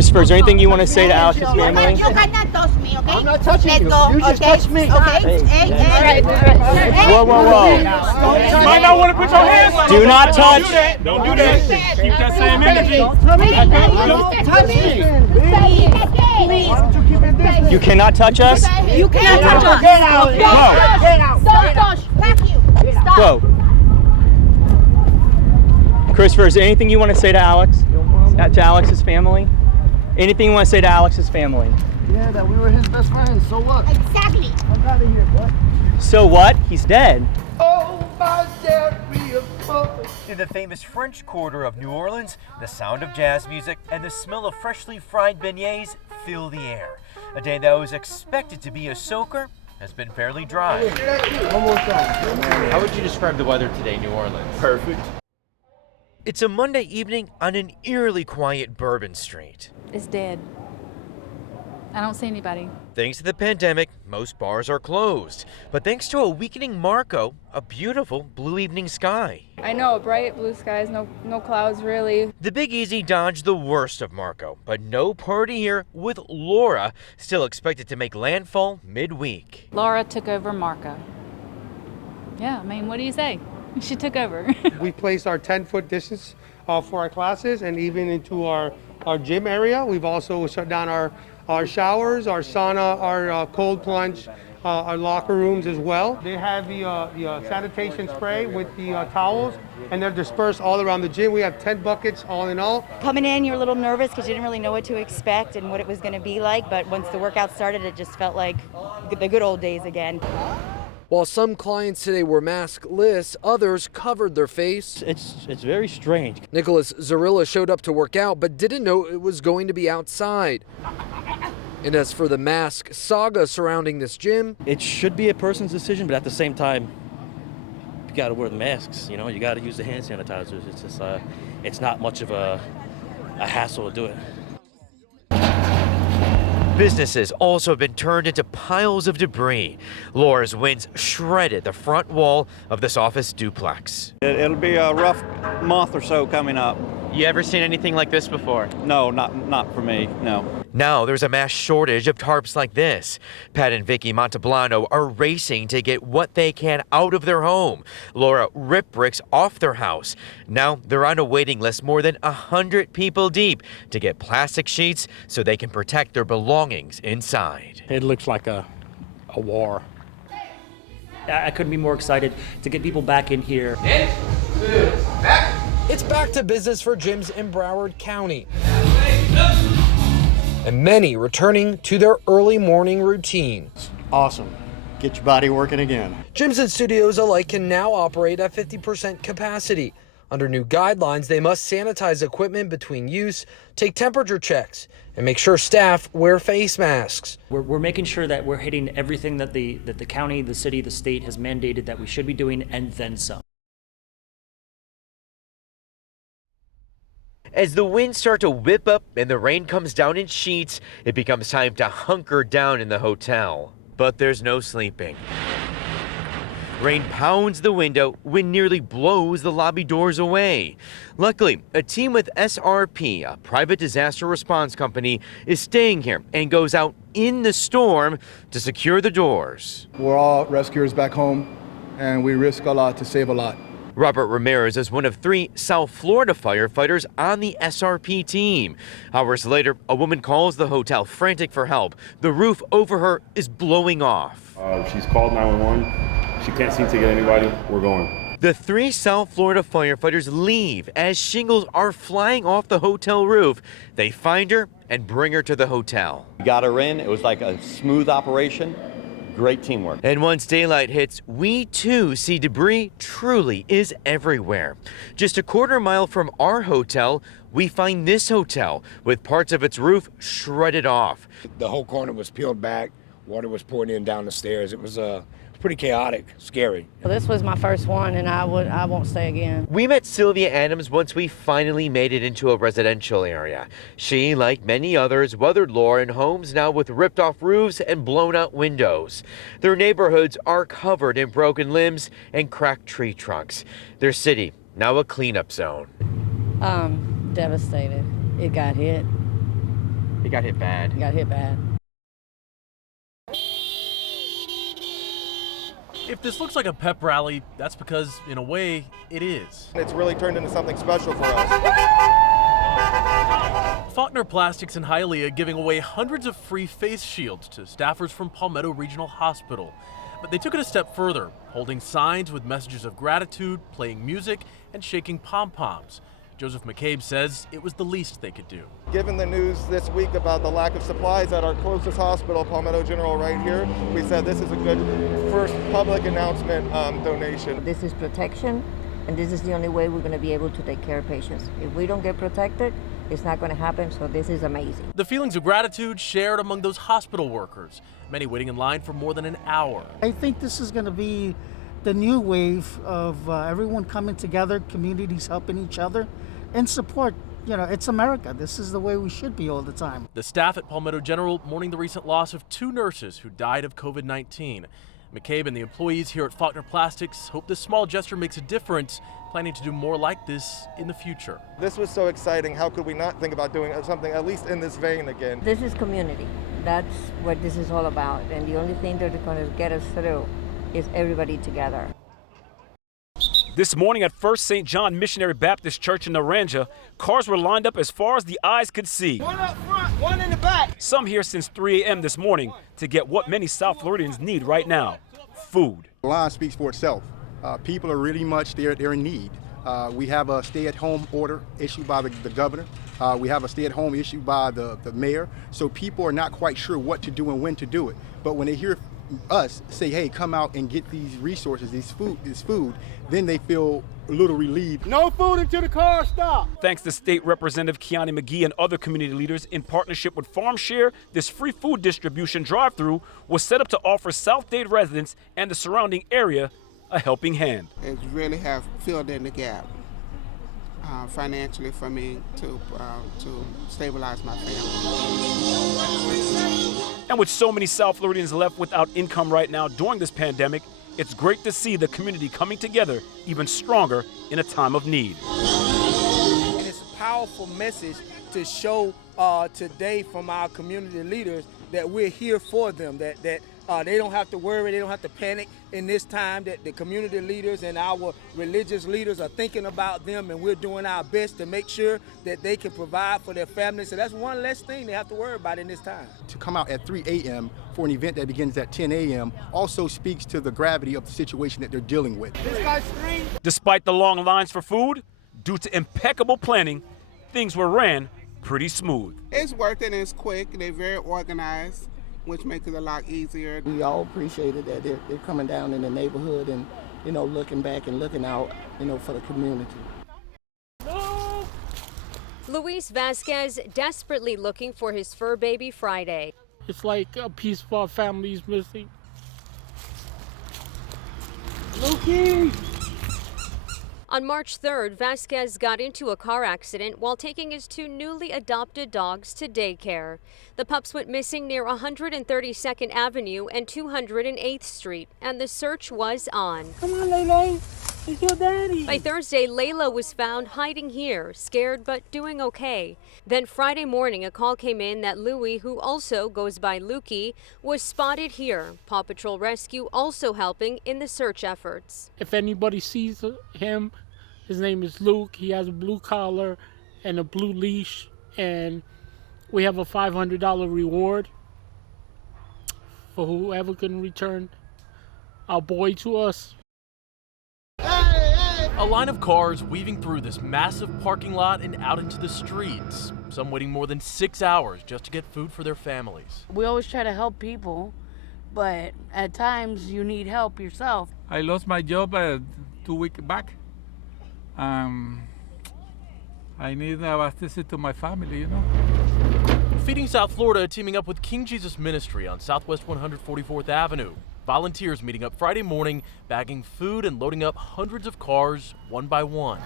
Christopher, is there anything you want to say to Alex's family? You cannot touch me, okay? I'm not touching Let's you. go, You just okay? touched me. Okay? Hey. Whoa, whoa, whoa. You might not want to put your hands on Do not touch. Don't do that. Keep that same energy. Don't touch me. Please. Why don't you keep it this? You cannot touch us? You cannot touch us. Get out. Whoa. Get out. Stop, touch. Thank you. Stop. Whoa. Christopher, is there anything you want to say to Alex? To Alex's family? Anything you want to say to Alex's family? Yeah, that we were his best friends. So what? Exactly. I'm out of here, what? So what? He's dead. Oh, my Jerry. In the famous French Quarter of New Orleans, the sound of jazz music and the smell of freshly fried beignets fill the air. A day that was expected to be a soaker has been fairly dry. One more time. How would you describe the weather today in New Orleans? Perfect. It's a Monday evening on an eerily quiet Bourbon Street. It's dead. I don't see anybody. Thanks to the pandemic, most bars are closed. But thanks to a weakening Marco, a beautiful blue evening sky. I know, bright blue skies, no clouds really. The Big Easy dodged the worst of Marco, but no party here with Laura still expected to make landfall midweek. Laura took over Marco. Yeah, I mean, what do you say? She took over. We placed our 10-foot distance for our classes and even into our gym area. We've also shut down our showers, our sauna, our cold plunge, our locker rooms as well. They have the sanitation spray with the towels, and they're dispersed all around the gym. We have 10 buckets all in all. Coming in, you're a little nervous because you didn't really know what to expect and what it was going to be like, but once the workout started, it just felt like the good old days again. While some clients today were maskless, others covered their face. It's very strange. Nicholas Zarilla showed up to work out, but didn't know it was going to be outside. And as for the mask saga surrounding this gym, it should be a person's decision, but at the same time, you got to wear the masks. You know, you got to use the hand sanitizers. It's just, it's not much of a hassle to do it. Businesses also have been turned into piles of debris. Laura's winds shredded the front wall of this office duplex. It'll be a rough month or so coming up. You ever seen anything like this before? No, not for me, no. Now there's a mass shortage of tarps like this. Pat and Vicky Monteblano are racing to get what they can out of their home. Laura ripped bricks off their house. Now they're on a waiting list more than 100 people deep to get plastic sheets so they can protect their belongings inside. It looks like a war. I couldn't be more excited to get people back in here. it's back to business for gyms in Broward County. And many returning to their early morning routine. Awesome. Get your body working again. Gyms and studios alike can now operate at 50% capacity. Under new guidelines, they must sanitize equipment between use, take temperature checks, and make sure staff wear face masks. We're making sure that we're hitting everything that the county, the city, the state has mandated that we should be doing, and then some. As the winds start to whip up and the rain comes down in sheets, it becomes time to hunker down in the hotel. But there's no sleeping. Rain pounds the window, wind nearly blows the lobby doors away. Luckily, a team with SRP, a private disaster response company, is staying here and goes out in the storm to secure the doors. We're all rescuers back home, and we risk a lot to save a lot. Robert Ramirez is one of 3 South Florida firefighters on the SRP team. Hours later, a woman calls the hotel frantic for help. The roof over her is blowing off. She's called 911. She can't seem to get anybody. We're going. The 3 South Florida firefighters leave as shingles are flying off the hotel roof. They find her and bring her to the hotel. We got her in. It was like a smooth operation. Great teamwork. And once daylight hits, we too see debris truly is everywhere. Just a quarter-mile from our hotel, we find this hotel with parts of its roof shredded off. The whole corner was peeled back. Water was pouring in down the stairs. It was pretty chaotic, scary. Well, this was my first one, and I won't stay again. We met Sylvia Adams once we finally made it into a residential area. She, like many others, weathered Laura in homes now with ripped off roofs and blown out windows. Their neighborhoods are covered in broken limbs and cracked tree trunks. Their city, now a cleanup zone. Devastated. It got hit. He got hit bad. Got hit bad. If this looks like a pep rally, that's because, in a way, it is. It's really turned into something special for us. Faulkner Plastics in Hialeah giving away hundreds of free face shields to staffers from Palmetto Regional Hospital. But they took it a step further, holding signs with messages of gratitude, playing music, and shaking pom-poms. Joseph McCabe says it was the least they could do. Given the news this week about the lack of supplies at our closest hospital, Palmetto General right here, we said this is a good first public announcement donation. This is protection, and this is the only way we're going to be able to take care of patients. If we don't get protected, it's not going to happen, so this is amazing. The feelings of gratitude shared among those hospital workers, many waiting in line for more than an hour. I think this is going to be the new wave of everyone coming together, communities helping each other, and support. You know, it's America. This is the way we should be all the time. The staff at Palmetto General mourning the recent loss of 2 nurses who died of COVID-19. McCabe and the employees here at Faulkner Plastics hope this small gesture makes a difference, planning to do more like this in the future. This was so exciting. How could we not think about doing something at least in this vein again? This is community. That's what this is all about. And the only thing that's going to get us through is everybody together. This morning at First St. John Missionary Baptist Church in Naranja, cars were lined up as far as the eyes could see. One up front, one in the back. Some here since 3 a.m. this morning to get what many South Floridians need right now, food. The line speaks for itself. People are really much they're in need. We have a stay-at-home order issued by the governor. We have a stay-at-home issued by the mayor. So people are not quite sure what to do and when to do it. But when they hear us say, hey, come out and get these resources, this food, then they feel a little relieved. No food until the car stop. Thanks to State Representative Kiani McGee and other community leaders in partnership with Farm Share, this free food distribution drive-through was set up to offer South Dade residents and the surrounding area a helping hand. It really have filled in the gap financially for me to stabilize my family. And with so many South Floridians left without income right now during this pandemic, it's great to see the community coming together even stronger in a time of need. And it's a powerful message to show today from our community leaders that we're here for them, that they don't have to worry, they don't have to panic in this time, that the community leaders and our religious leaders are thinking about them, and we're doing our best to make sure that they can provide for their families. So that's one less thing they have to worry about in this time. To come out at 3 a.m. for an event that begins at 10 a.m. also speaks to the gravity of the situation that they're dealing with. This guy's free. Despite the long lines for food, due to impeccable planning, things were ran pretty smooth. It's worth it and it's quick. They're very organized, which makes it a lot easier. We all appreciated that they're coming down in the neighborhood and, you know, looking back and looking out, you know, for the community. Luis Vasquez desperately looking for his fur baby Friday. It's like a piece of our family's missing. Loki! On March 3rd, Vasquez got into a car accident while taking his 2 newly adopted dogs to daycare. The pups went missing near 132nd Avenue and 208th Street, and the search was on. Come on, Lele. It's your daddy. By Thursday, Layla was found hiding here, scared but doing okay. Then Friday morning, a call came in that Louie, who also goes by Lukey, was spotted here. Paw Patrol Rescue also helping in the search efforts. If anybody sees him, his name is Luke. He has a blue collar and a blue leash, and we have a $500 reward for whoever can return our boy to us. A line of cars weaving through this massive parking lot and out into the streets. Some waiting more than 6 hours just to get food for their families. We always try to help people, but at times you need help yourself. I lost my job 2 weeks back. I need abastecement to my family, you know. Feeding South Florida teaming up with King Jesus Ministry on Southwest 144th Avenue. Volunteers meeting up Friday morning, bagging food and loading up hundreds of cars one by one.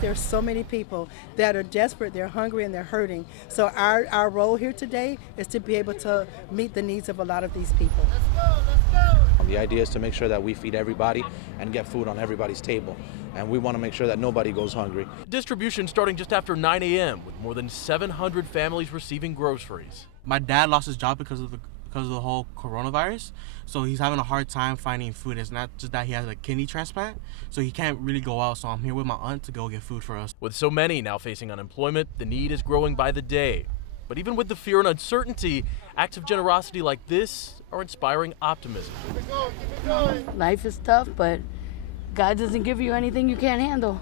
There's so many people that are desperate, they're hungry, and they're hurting. So our role here today is to be able to meet the needs of a lot of these people. The idea is to make sure that we feed everybody and get food on everybody's table. and we want to make sure that nobody goes hungry. Distribution starting just after 9 a.m. with more than 700 families receiving groceries. My dad lost his job because of the whole coronavirus, so he's having a hard time finding food. It's not just that he has a kidney transplant, so he can't really go out, so I'm here with my aunt to go get food for us. With so many now facing unemployment, the need is growing by the day. But even with the fear and uncertainty, acts of generosity like this are inspiring optimism. Life is tough, but God doesn't give you anything you can't handle.